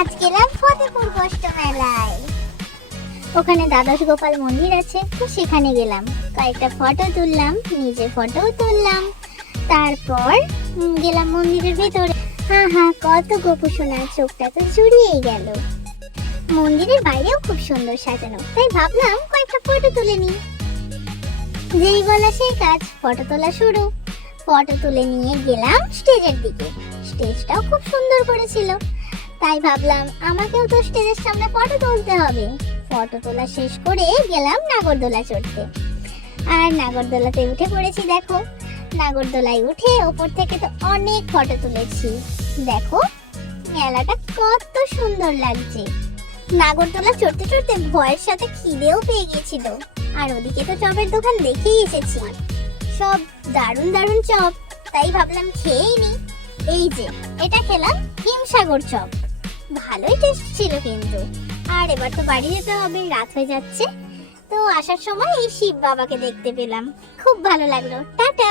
আজ গেলাম ফতেপুর গোষ্ঠ মেলায়। ওখানে দ্বাদশ গোপাল মন্দির আছে, তো সেখানে গেলাম, কয়েকটা ফটো তুললাম, নিজে ফটোও তুললাম। তারপর গেলাম মন্দিরের ভেতরে। হ্যাঁ হ্যাঁ, কত গোপু সোনার, চোখটা তো জুড়িয়েই গেল। মন্দিরের বাইরেও খুব সুন্দর সাজানো, তাই ভাবলাম কয়েকটা ফটো তুলে নিই। যেই বলা সেই কাজ, ফটো তোলা শুরু। ফটো তুলে নিয়ে গেলাম স্টেজের দিকে। স্টেজটাও খুব সুন্দর করেছিল, তাই ভাবলাম আমাকেও তো স্টেজের সামনে ফটো তুলতে হবে। ফটো তোলা শেষ করে গেলাম নাগরদোলা চড়তে। আর নাগরদোলাতে উঠে পড়েছি। দেখো, নাগরদোলায় উঠে ওপর থেকে তো অনেক ফটো তুলেছি। দেখো মেলাটা কত সুন্দর লাগছে। নাগরদোলা চড়তে চড়তে ভয়ের সাথে খিদেও পেয়ে গেছিল। আর ওদিকে তো চপের দোকান দেখেই এসেছি, সব দারুণ দারুণ চপ, তাই ভাবলাম খেয়েই নি। এই যে এটা খেলাম হিমসাগর চপ, ভালোই টেস্ট ছিল কিন্তু। আর এবার তো বাড়ি যেতে হবে, রাত হয়ে যাচ্ছে। তো আসার সময় এই শিব বাবাকে দেখতে পেলাম, খুব ভালো লাগলো। টাটা।